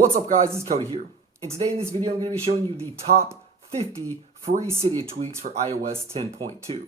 What's up guys, it's Cody here. And today in this video I'm going to be showing you the top 50 free Cydia tweaks for iOS 10.2.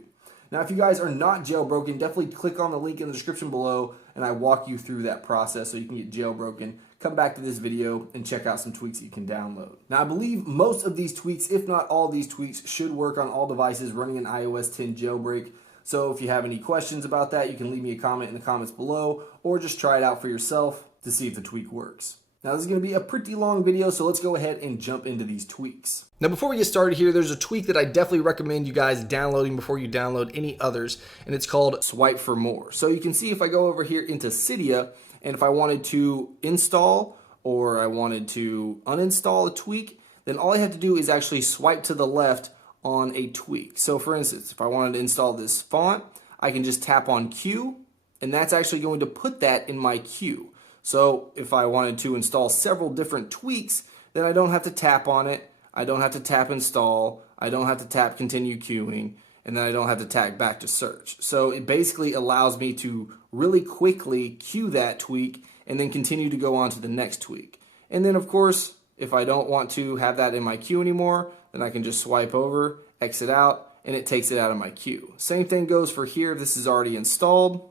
Now if you guys are not jailbroken, definitely click on the link in the description below and I walk you through that process so you can get jailbroken. Come back to this video and check out some tweaks that you can download. Now I believe most of these tweaks, if not all of these tweaks, should work on all devices running an iOS 10 jailbreak. So if you have any questions about that, you can leave me a comment in the comments below or just try it out for yourself to see if the tweak works. Now this is going to be a pretty long video, so let's go ahead and jump into these tweaks. Now before we get started here, there's a tweak that I definitely recommend you guys downloading before you download any others, and it's called SwipeForMore. So you can see if I go over here into Cydia, and if I wanted to install or I wanted to uninstall a tweak, then all I have to do is actually swipe to the left on a tweak. So for instance, if I wanted to install this font, I can just tap on Q, and that's actually going to put that in my queue. So if I wanted to install several different tweaks, then I don't have to tap on it, I don't have to tap install, I don't have to tap continue queuing, and then I don't have to tap back to search. So it basically allows me to really quickly queue that tweak and then continue to go on to the next tweak. And then of course, if I don't want to have that in my queue anymore, then I can just swipe over, exit out, and it takes it out of my queue. Same thing goes for here if this is already installed.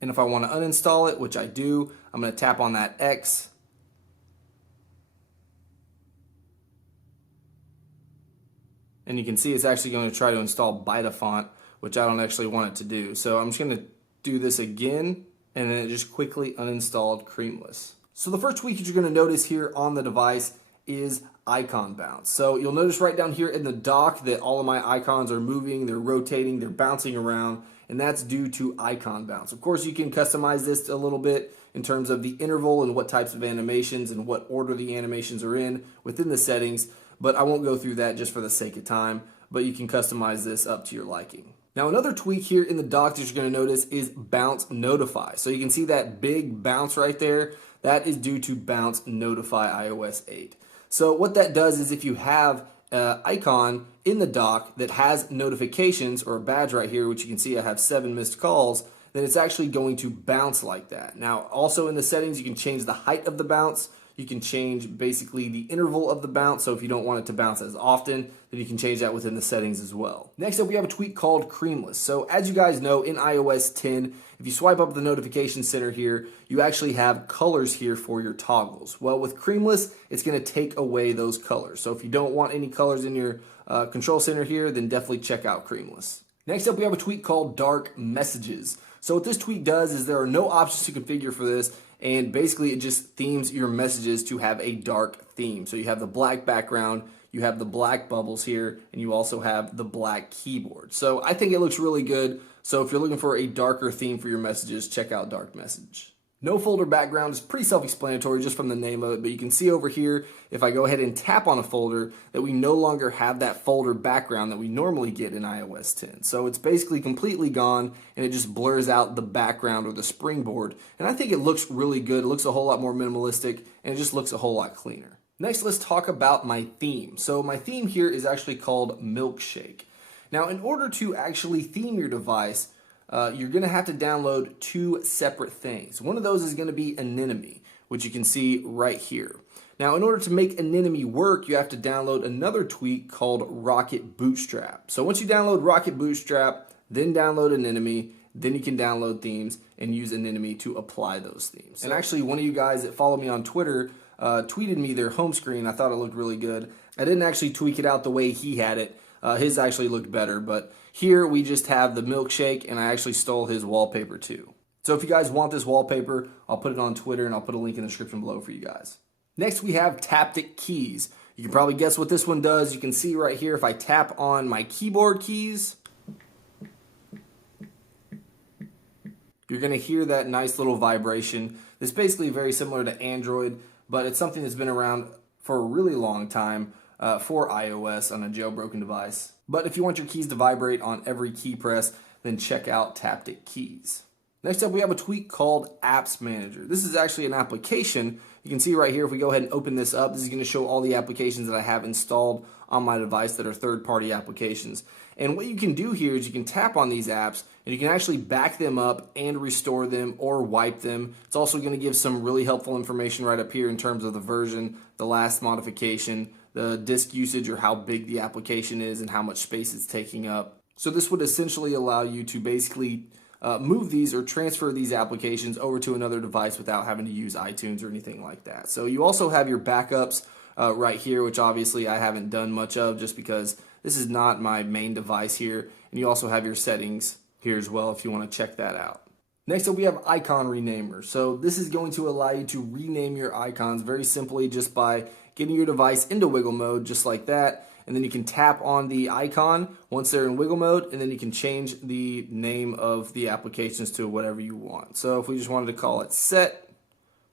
And if I want to uninstall it, which I do, I'm going to tap on that X. And you can see it's actually going to try to install Bitafont, which I don't actually want it to do. So I'm just going to do this again, and then it just quickly uninstalled CreamList. So the first tweak that you're going to notice here on the device is IconBound. So you'll notice right down here in the dock that all of my icons are moving, they're rotating, they're bouncing around, and that's due to IconBound. Of course, you can customize this a little bit in terms of the interval and what types of animations and what order the animations are in within the settings, but I won't go through that just for the sake of time, but you can customize this up to your liking. Now another tweak here in the dock that you're going to notice is BounceNotify. So you can see that big bounce right there. That is due to BounceNotify iOS 8. So what that does is if you have an icon in the dock that has notifications or a badge right here, which you can see I have 7 missed calls, then it's actually going to bounce like that. Now also in the settings you can change the height of the bounce. You can change basically the interval of the bounce, so if you don't want it to bounce as often, then you can change that within the settings as well. Next up we have a tweak called CreamList. So as you guys know, in iOS 10, if you swipe up the notification center here, you actually have colors here for your toggles. Well, with CreamList, it's going to take away those colors. So if you don't want any colors in your control center here, then definitely check out CreamList. Next up we have a tweak called Dark Messages. So what this tweak does is there are no options to configure for this, and basically it just themes your messages to have a dark theme. So you have the black background, you have the black bubbles here, and you also have the black keyboard. So I think it looks really good. So if you're looking for a darker theme for your messages, check out Dark Message. NoFolderBackground is pretty self-explanatory just from the name of it, but you can see over here, if I go ahead and tap on a folder, that we no longer have that folder background that we normally get in iOS 10. So it's basically completely gone, and it just blurs out the background or the springboard. And I think it looks really good. It looks a whole lot more minimalistic, and it just looks a whole lot cleaner. Next, let's talk about my theme. So my theme here is actually called Milkshake. Now, in order to actually theme your device, you're going to have to download 2 separate things. One of those is going to be Anemone, which you can see right here. Now, in order to make Anemone work, you have to download another tweak called Rocket Bootstrap. So once you download Rocket Bootstrap, then download Anemone, then you can download themes and use Anemone to apply those themes. And actually, one of you guys that follow me on Twitter tweeted me their home screen. I thought it looked really good. I didn't actually tweak it out the way he had it. His actually looked better, but here we just have the milkshake, and I actually stole his wallpaper too. So if you guys want this wallpaper, I'll put it on Twitter, and I'll put a link in the description below for you guys. Next we have TapticKeys. You can probably guess what this one does. You can see right here if I tap on my keyboard keys, you're going to hear that nice little vibration. It's basically very similar to Android, but it's something that's been around for a really long time. For iOS on a jailbroken device. But if you want your keys to vibrate on every key press, then check out TapticKeys. Next up, we have a tweak called Apps Manager. This is actually an application. You can see right here, if we go ahead and open this up, this is going to show all the applications that I have installed on my device that are third-party applications. And what you can do here is you can tap on these apps and you can actually back them up and restore them or wipe them. It's also going to give some really helpful information right up here in terms of the version, the last modification, the disk usage or how big the application is and how much space it's taking up. So this would essentially allow you to basically move these or transfer these applications over to another device without having to use iTunes or anything like that. So you also have your backups right here, which obviously I haven't done much of just because this is not my main device here. And you also have your settings here as well if you want to check that out. Next up, we have Icon Renamer. So this is going to allow you to rename your icons very simply just by getting your device into wiggle mode just like that. And then you can tap on the icon once they're in wiggle mode, and then you can change the name of the applications to whatever you want. So if we just wanted to call it set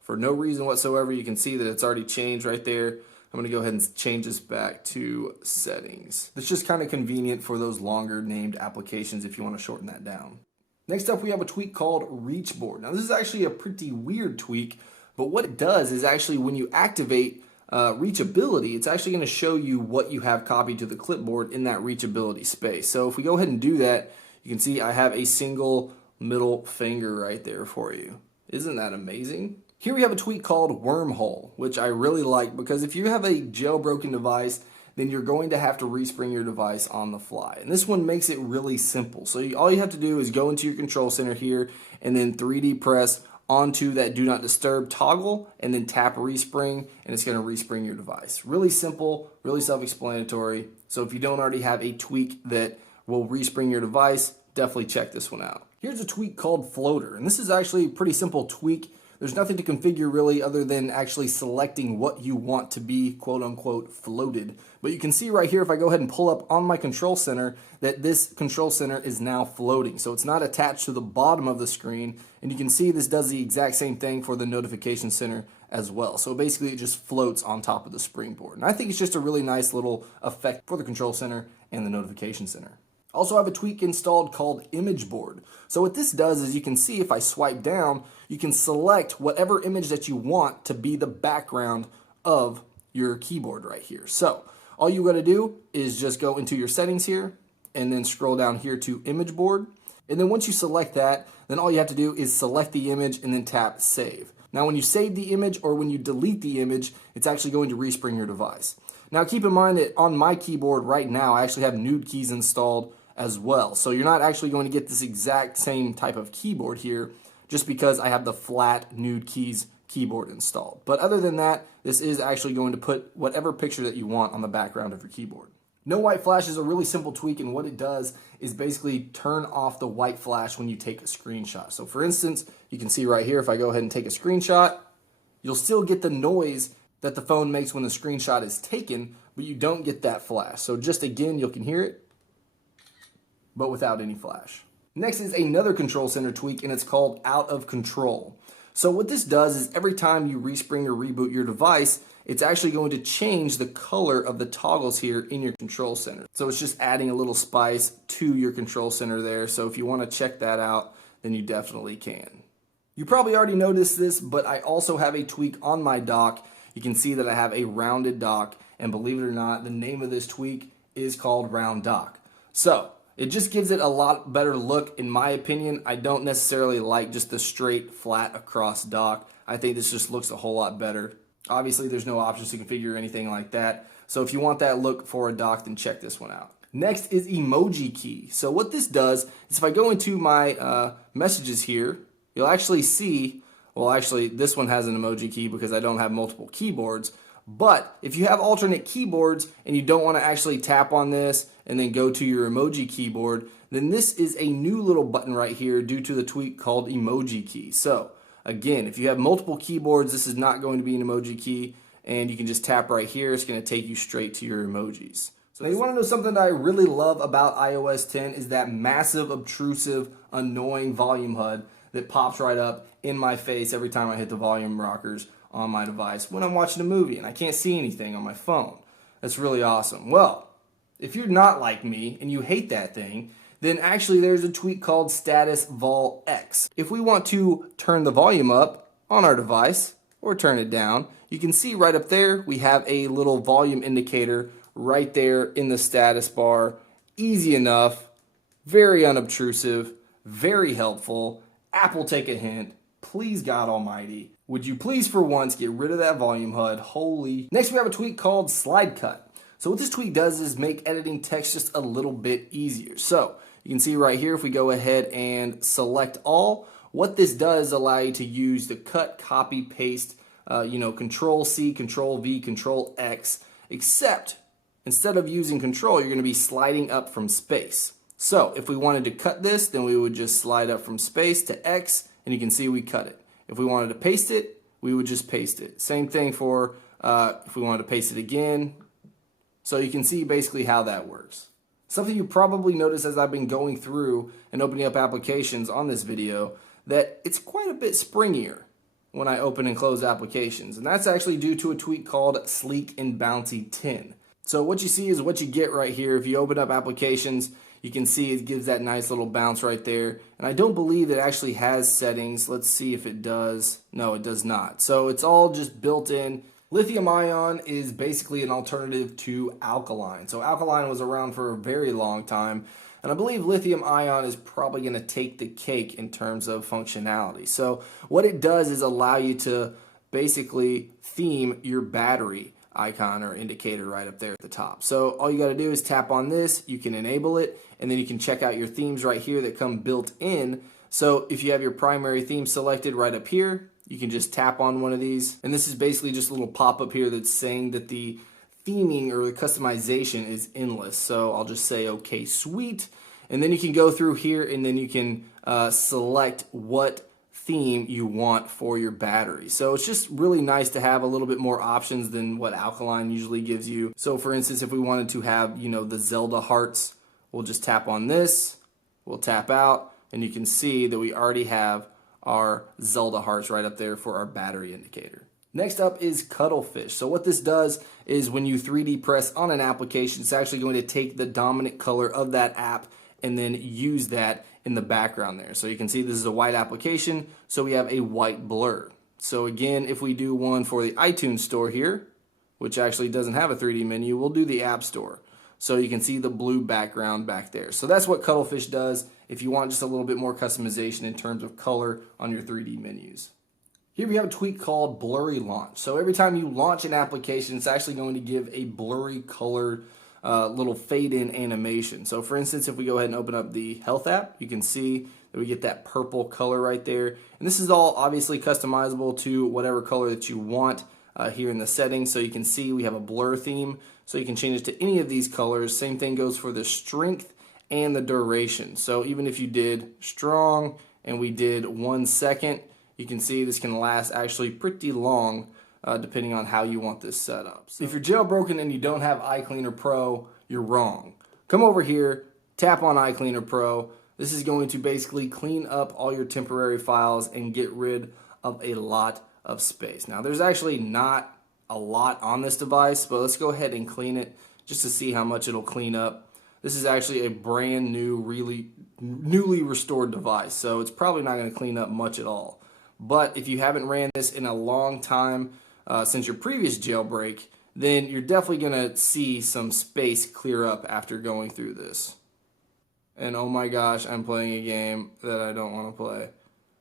for no reason whatsoever, you can see that it's already changed right there. I'm going to go ahead and change this back to settings. It's just kind of convenient for those longer named applications if you want to shorten that down. Next up, we have a tweak called ReachBoard. Now this is actually a pretty weird tweak, but what it does is actually when you activate reachability, it's actually going to show you what you have copied to the clipboard in that reachability space. So if we go ahead and do that, you can see I have a single middle finger right there for you. Isn't that amazing? Here we have a tweak called Wormhole, which I really like because if you have a jailbroken device, then you're going to have to respring your device on the fly. And this one makes it really simple. So all you have to do is go into your control center here and then 3D press onto that do not disturb toggle and then tap respring and it's going to respring your device. Really simple, really self-explanatory. So if you don't already have a tweak that will respring your device, definitely check this one out. Here's a tweak called Floater, and this is actually a pretty simple tweak. There's nothing to configure really other than actually selecting what you want to be quote unquote floated. But you can see right here if I go ahead and pull up on my control center that this control center is now floating. So it's not attached to the bottom of the screen, and you can see this does the exact same thing for the notification center as well. So basically it just floats on top of the springboard. And I think it's just a really nice little effect for the control center and the notification center. Also have a tweak installed called ImageBoard. So what this does is you can see if I swipe down, you can select whatever image that you want to be the background of your keyboard right here. So all you got to do is just go into your settings here and then scroll down here to ImageBoard. And then once you select that, then all you have to do is select the image and then tap save. Now when you save the image or when you delete the image, it's actually going to respring your device. Now keep in mind that on my keyboard right now, I actually have nude keys installed as well. So you're not actually going to get this exact same type of keyboard here just because I have the flat nude keys keyboard installed. But other than that, this is actually going to put whatever picture that you want on the background of your keyboard. NoWhiteFlash is a really simple tweak, and what it does is basically turn off the white flash when you take a screenshot. So for instance, you can see right here, if I go ahead and take a screenshot, you'll still get the noise that the phone makes when the screenshot is taken, but you don't get that flash. So just again, you can hear it, but without any flash. Next is another control center tweak, and it's called OutofControl. So what this does is every time you respring or reboot your device, it's actually going to change the color of the toggles here in your control center. So it's just adding a little spice to your control center there. So if you want to check that out, then you definitely can. You probably already noticed this, but I also have a tweak on my dock. You can see that I have a rounded dock, and believe it or not, the name of this tweak is called RoundDock. So it just gives it a lot better look in my opinion. I don't necessarily like just the straight flat across dock. I think this just looks a whole lot better. Obviously there's no options to configure anything like that. So if you want that look for a dock, then check this one out. Next is EmojiKey. So what this does is if I go into my messages here, you'll actually see, well actually this one has an emoji key because I don't have multiple keyboards. But if you have alternate keyboards and you don't want to actually tap on this and then go to your emoji keyboard, then this is a new little button right here due to the tweak called EmojiKey. So again, if you have multiple keyboards, this is not going to be an emoji key, and you can just tap right here. It's going to take you straight to your emojis. So now you want to know something that I really love about iOS 10 is that massive, obtrusive, annoying volume HUD that pops right up in my face every time I hit the volume rockers on my device when I'm watching a movie and I can't see anything on my phone. That's really awesome. Well, if you're not like me and you hate that thing, then actually there's a tweak called StatusVolX. If we want to turn the volume up on our device or turn it down, you can see right up there we have a little volume indicator right there in the status bar. Easy enough, very unobtrusive, very helpful. Apple, take a hint. Please, God Almighty, would you please for once get rid of that volume HUD? Holy. Next we have a tweak called SlideCut. So what this tweak does is make editing text just a little bit easier. So you can see right here, if we go ahead and select all, what this does is allow you to use the cut, copy, paste, Control C, Control V, Control X, except instead of using Control, you're going to be sliding up from space. So if we wanted to cut this, then we would just slide up from space to X, and you can see we cut it. If we wanted to paste it, we would just paste it. Same thing for if we wanted to paste it again. So you can see basically how that works. Something you probably noticed as I've been going through and opening up applications on this video, that it's quite a bit springier when I open and close applications. And that's actually due to a tweak called Sleek and Bouncy 10. So what you see is what you get right here. If you open up applications, you can see it gives that nice little bounce right there. And I don't believe it actually has settings. Let's see if it does. No, it does not. So it's all just built in. LithiumIon is basically an alternative to Alkaline. So Alkaline was around for a very long time, and I believe LithiumIon is probably going to take the cake in terms of functionality. So what it does is allow you to basically theme your battery icon or indicator right up there at the top. So all you got to do is tap on this, you can enable it, and then you can check out your themes right here that come built in. So if you have your primary theme selected right up here, you can just tap on one of these, and this is basically just a little pop-up here that's saying that the theming or the customization is endless. So I'll just say okay, sweet, and then you can go through here and then you can select what theme you want for your battery. So it's just really nice to have a little bit more options than what Alkaline usually gives you. So for instance, if we wanted to have, the Zelda hearts, we'll just tap on this, we'll tap out, and you can see that we already have our Zelda hearts right up there for our battery indicator. Next up is ColorFish. So what this does is when you 3D press on an application, it's actually going to take the dominant color of that app and then use that in the background there. So you can see this is a white application, so we have a white blur. So again, if we do one for the iTunes store here, which actually doesn't have a 3D menu, we'll do the App Store. So you can see the blue background back there. So that's what ColorFish does if you want just a little bit more customization in terms of color on your 3D menus. Here we have a tweak called BlurryLaunch. So every time you launch an application, it's actually going to give a blurry colored little fade-in animation. So for instance, if we go ahead and open up the Health app, you can see that we get that purple color right there. And this is all obviously customizable to whatever color that you want here in the settings. So you can see we have a blur theme, so you can change it to any of these colors. Same thing goes for the strength and the duration. So even if you did strong and we did 1 second, you can see this can last actually pretty long depending on how you want this set up. So if you're jailbroken and you don't have iCleaner Pro, you're wrong. Come over here, tap on iCleaner Pro. This is going to basically clean up all your temporary files and get rid of a lot of space. Now there's actually not a lot on this device, but let's go ahead and clean it just to see how much it'll clean up. This is actually a brand new, really newly restored device, so it's probably not going to clean up much at all. But if you haven't ran this in a long time since your previous jailbreak, then you're definitely going to see some space clear up after going through this. And oh my gosh, I'm playing a game that I don't want to play.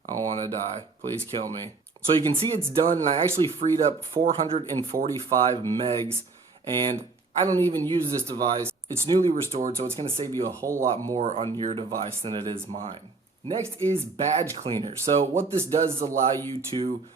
I want to die. Please kill me. So you can see it's done, and I actually freed up 445 megs, and I don't even use this device. It's newly restored, so it's going to save you a whole lot more on your device than it is mine. Next is Badge Cleaner. So what this does is allow you to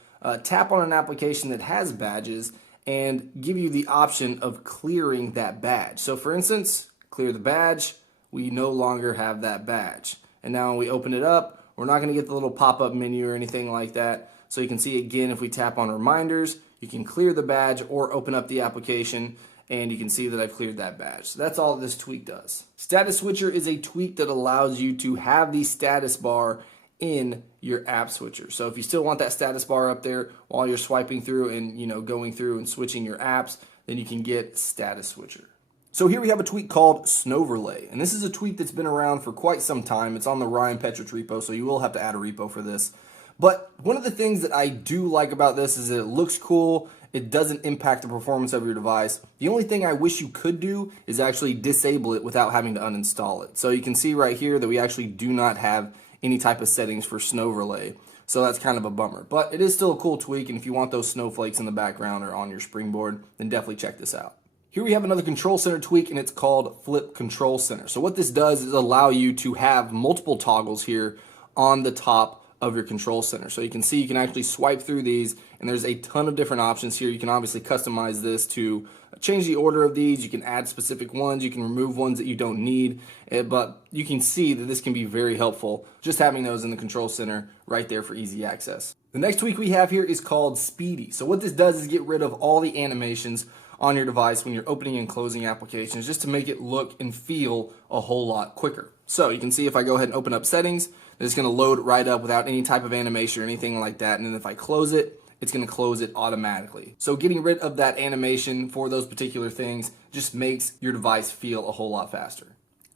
tap on an application that has badges and give you the option of clearing that badge. So for instance, clear the badge, we no longer have that badge. And now when we open it up, we're not going to get the little pop-up menu or anything like that. So you can see again, if we tap on reminders, you can clear the badge or open up the application, and you can see that I've cleared that badge. So that's all this tweak does. Status Switcher is a tweak that allows you to have the status bar in your app switcher. So if you still want that status bar up there while you're swiping through and going through and switching your apps, then you can get Status Switcher. So here we have a tweak called Snowverlay, and this is a tweak that's been around for quite some time. It's on the Ryan Petrich repo, so you will have to add a repo for this. But one of the things that I do like about this is that it looks cool. It doesn't impact the performance of your device. The only thing I wish you could do is actually disable it without having to uninstall it. So you can see right here that we actually do not have any type of settings for Snowverlay. So that's kind of a bummer. But it is still a cool tweak, and if you want those snowflakes in the background or on your springboard, then definitely check this out. Here we have another control center tweak, and it's called Flip Control Center. So what this does is allow you to have multiple toggles here on the top of your control center. So you can see you can actually swipe through these, and there's a ton of different options here. You can obviously customize this to change the order of these. You can add specific ones. You can remove ones that you don't need. But you can see that this can be very helpful, just having those in the control center right there for easy access. The next tweak we have here is called Speedy. So what this does is get rid of all the animations on your device when you're opening and closing applications, just to make it look and feel a whole lot quicker. So you can see if I go ahead and open up settings, it's going to load right up without any type of animation or anything like that. And then if I close it, it's going to close it automatically. So getting rid of that animation for those particular things just makes your device feel a whole lot faster.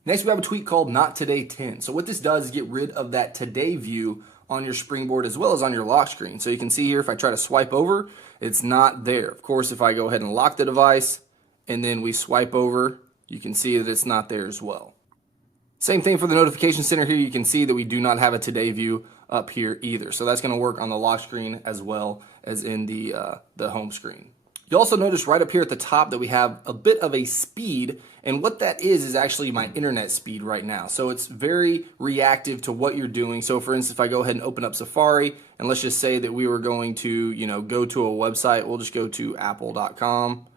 Next, we have a tweak called NotToDateIn. So what this does is get rid of that today view on your springboard as well as on your lock screen. So you can see here if I try to swipe over, it's not there. Of course, if I go ahead and lock the device and then we swipe over, you can see that it's not there as well. Same thing for the notification center here. You can see that we do not have a today view up here either. So that's going to work on the lock screen as well as in the home screen. You'll also notice right up here at the top that we have a bit of a speed, and what that is actually my internet speed right now. So it's very reactive to what you're doing. So for instance, if I go ahead and open up Safari, and let's just say that we were going to, go to a website, we'll just go to apple.com.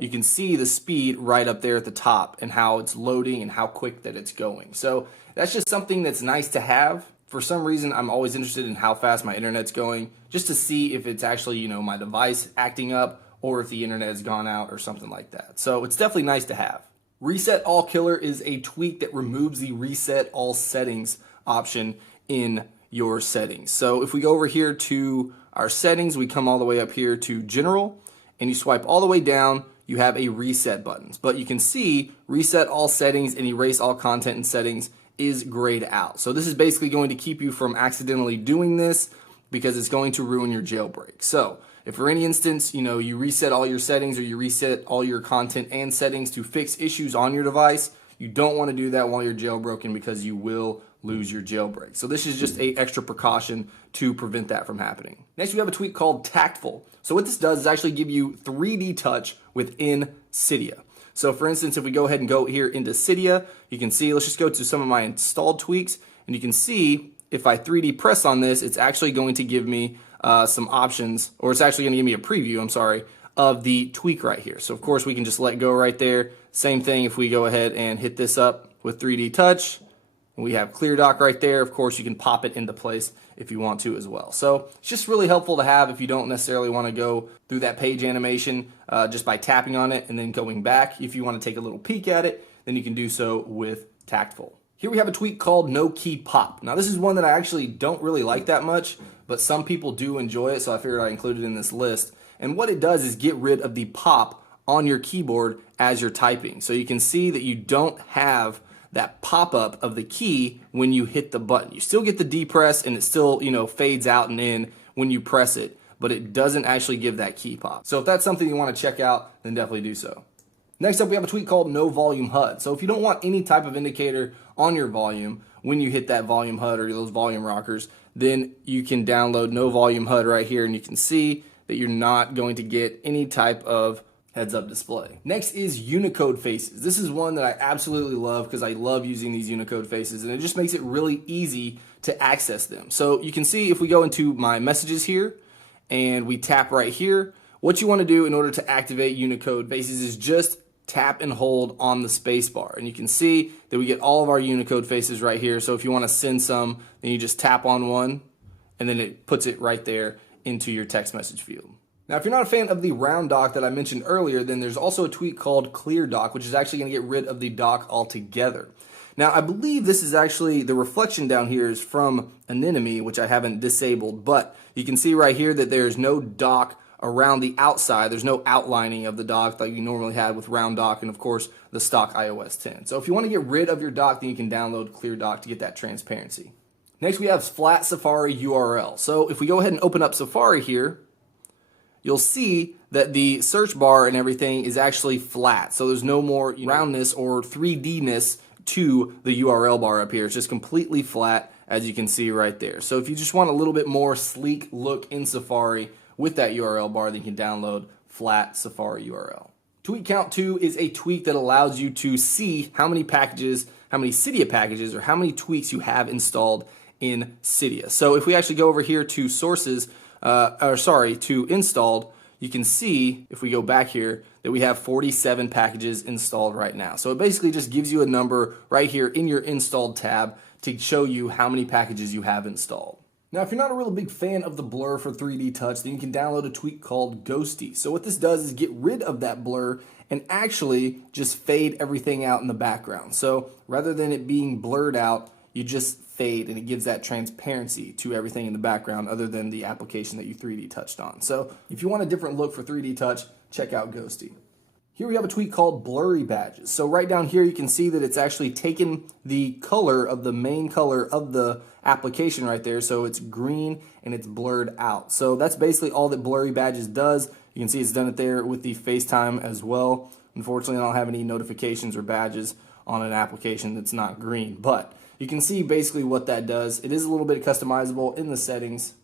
You can see the speed right up there at the top and how it's loading and how quick that it's going. So that's just something that's nice to have. For some reason, I'm always interested in how fast my internet's going, just to see if it's actually, my device acting up, or if the internet has gone out or something like that. So it's definitely nice to have. ResetAllKiller is a tweak that removes the reset all settings option in your settings. So if we go over here to our settings, we come all the way up here to general, and you swipe all the way down, you have a reset buttons. But you can see reset all settings and erase all content and settings is grayed out. So this is basically going to keep you from accidentally doing this because it's going to ruin your jailbreak. So if for any instance, you reset all your settings or you reset all your content and settings to fix issues on your device, you don't want to do that while you're jailbroken because you will lose your jailbreak. So this is just an extra precaution to prevent that from happening. Next, we have a tweak called tactful. So what this does is actually give you 3D touch within Cydia. So for instance, if we go ahead and go here into Cydia, you can see, let's just go to some of my installed tweaks, and you can see if I 3D press on this, it's actually going to give me some options, or it's actually going to give me a preview, of the tweak right here. So of course we can just let go right there. Same thing if we go ahead and hit this up with 3D touch. We have clear dock right there. Of course, you can pop it into place if you want to as well. So it's just really helpful to have if you don't necessarily want to go through that page animation just by tapping on it and then going back. If you want to take a little peek at it, then you can do so with tactful. Here we have a tweak called No Key Pop. Now this is one that I actually don't really like that much, but some people do enjoy it, so I figured I'd include it in this list. And what it does is get rid of the pop on your keyboard as you're typing. So you can see that you don't have that pop-up of the key when you hit the button. You still get the depress and it still, fades out and in when you press it, but it doesn't actually give that key pop. So if that's something you want to check out, then definitely do so. Next up, we have a tweak called No Volume HUD. So if you don't want any type of indicator on your volume when you hit that volume HUD or those volume rockers, then you can download No Volume HUD right here, and you can see that you're not going to get any type of heads-up display. Next is Unicode faces. This is one that I absolutely love because I love using these Unicode faces, and it just makes it really easy to access them. So you can see if we go into my messages here and we tap right here, what you want to do in order to activate Unicode faces is just tap and hold on the space bar, and you can see that we get all of our Unicode faces right here. So if you want to send some, then you just tap on one and then it puts it right there into your text message field. Now, if you're not a fan of the round dock that I mentioned earlier, then there's also a tweak called Clear Dock, which is actually going to get rid of the dock altogether. Now, I believe this is actually, the reflection down here is from Anemone, which I haven't disabled, but you can see right here that there's no dock around the outside. There's no outlining of the dock like you normally had with RoundDock and of course the stock iOS 10. So if you want to get rid of your dock, then you can download ClearDock to get that transparency. Next we have FlatSafari URL. So if we go ahead and open up Safari here, you'll see that the search bar and everything is actually flat. So there's no more roundness or 3D-ness to the URL bar up here. It's just completely flat, as you can see right there. So if you just want a little bit more sleek look in Safari with that URL bar, then you can download FlatSafari URL. Tweak Count 2 is a tweak that allows you to see how many packages, how many Cydia packages, or how many tweaks you have installed in Cydia. So if we actually go over here to sources, to installed, you can see, if we go back here, that we have 47 packages installed right now. So it basically just gives you a number right here in your installed tab to show you how many packages you have installed. Now, if you're not a real big fan of the blur for 3D touch, then you can download a tweak called Ghosty. So what this does is get rid of that blur and actually just fade everything out in the background. So rather than it being blurred out, you just fade and it gives that transparency to everything in the background other than the application that you 3D touched on. So if you want a different look for 3D touch, check out Ghosty. Here we have a tweak called Blurry Badges. So right down here you can see that it's actually taken the color of the main color of the application right there. So it's green and it's blurred out. So that's basically all that Blurry Badges does. You can see it's done it there with the FaceTime as well. Unfortunately, I don't have any notifications or badges on an application that's not green, but you can see basically what that does. It is a little bit customizable in the settings,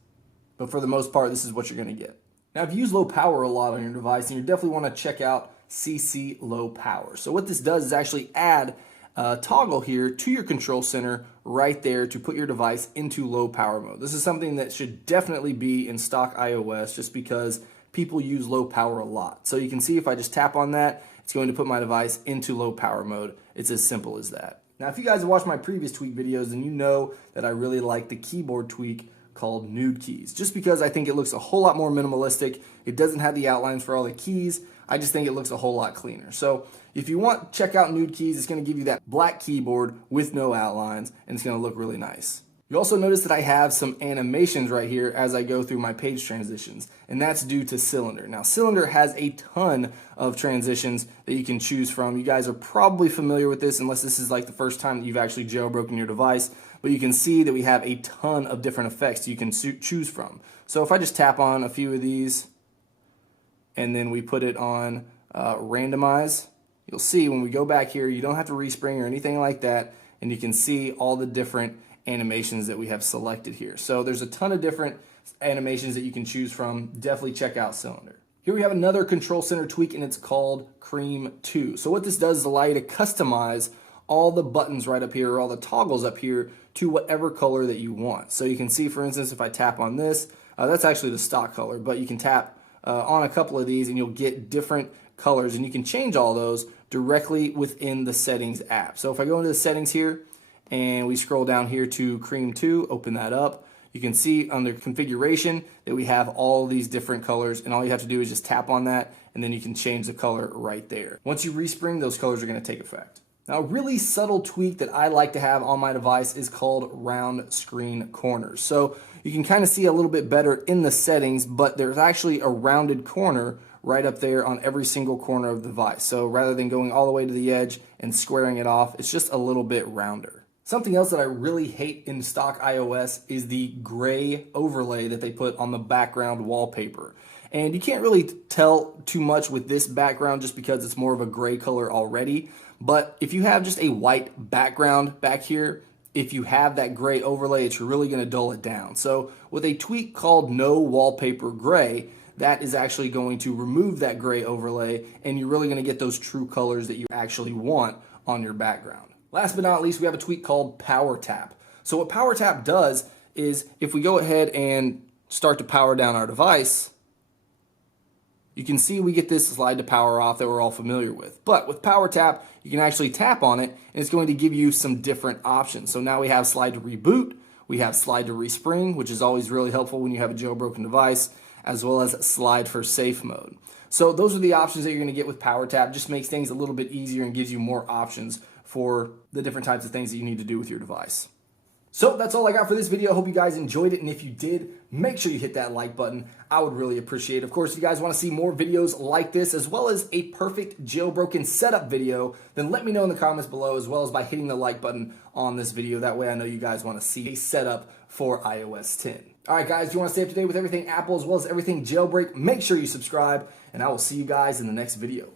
but for the most part, this is what you're going to get. Now, if you use low power a lot on your device, then you definitely want to check out CC Low Power. So what this does is actually add a toggle here to your control center right there to put your device into low power mode. This is something that should definitely be in stock iOS just because people use low power a lot. So you can see if I just tap on that, it's going to put my device into low power mode. It's as simple as that. Now, if you guys have watched my previous tweak videos, then you know that I really like the keyboard tweak called Nude Keys, just because I think it looks a whole lot more minimalistic. It doesn't have the outlines for all the keys. I just think it looks a whole lot cleaner. So if you want, check out Nude Keys. It's going to give you that black keyboard with no outlines, and it's going to look really nice. You also notice that I have some animations right here as I go through my page transitions, and that's due to Cylinder. Now, Cylinder has a ton of transitions that you can choose from. You guys are probably familiar with this unless this is like the first time that you've actually jailbroken your device, but you can see that we have a ton of different effects you can choose from. So if I just tap on a few of these and then we put it on randomize, you'll see when we go back here, you don't have to respring or anything like that, and you can see all the different animations that we have selected here. So there's a ton of different animations that you can choose from. Definitely check out Cylinder. Here we have another control center tweak, and it's called Cream 2. So what this does is allow you to customize all the buttons right up here, or all the toggles up here, to whatever color that you want. So you can see, for instance, if I tap on this, that's actually the stock color, but you can tap on a couple of these and you'll get different colors, and you can change all those directly within the settings app. So if I go into the settings here, and we scroll down here to Cream 2, open that up, you can see under configuration that we have all these different colors, and all you have to do is just tap on that, and then you can change the color right there. Once you respring, those colors are going to take effect. Now, a really subtle tweak that I like to have on my device is called round screen corners. So you can kind of see a little bit better in the settings, but there's actually a rounded corner right up there on every single corner of the device. So rather than going all the way to the edge and squaring it off, it's just a little bit rounder. Something else that I really hate in stock iOS is the gray overlay that they put on the background wallpaper. And you can't really tell too much with this background just because it's more of a gray color already. But if you have just a white background back here, if you have that gray overlay, it's really going to dull it down. So with a tweak called Wallpaper Gray, that is actually going to remove that gray overlay, and you're really going to get those true colors that you actually want on your background. Last but not least, we have a tweak called Power Tap. So what Power Tap does is if we go ahead and start to power down our device, you can see we get this slide to power off that we're all familiar with. But with Power Tap, you can actually tap on it, and it's going to give you some different options. So now we have slide to reboot, we have slide to respring, which is always really helpful when you have a jailbroken device, as well as slide for safe mode. So those are the options that you're going to get with Power Tap. Just makes things a little bit easier and gives you more options for the different types of things that you need to do with your device. So that's all I got for this video. I hope you guys enjoyed it, and if you did, make sure you hit that like button. I would really appreciate it. Of course, if you guys want to see more videos like this, as well as a perfect jailbroken setup video, then let me know in the comments below, as well as by hitting the like button on this video. That way I know you guys want to see a setup for iOS 10. All right, guys, if you want to stay up to date with everything Apple as well as everything jailbreak, make sure you subscribe, and I will see you guys in the next video.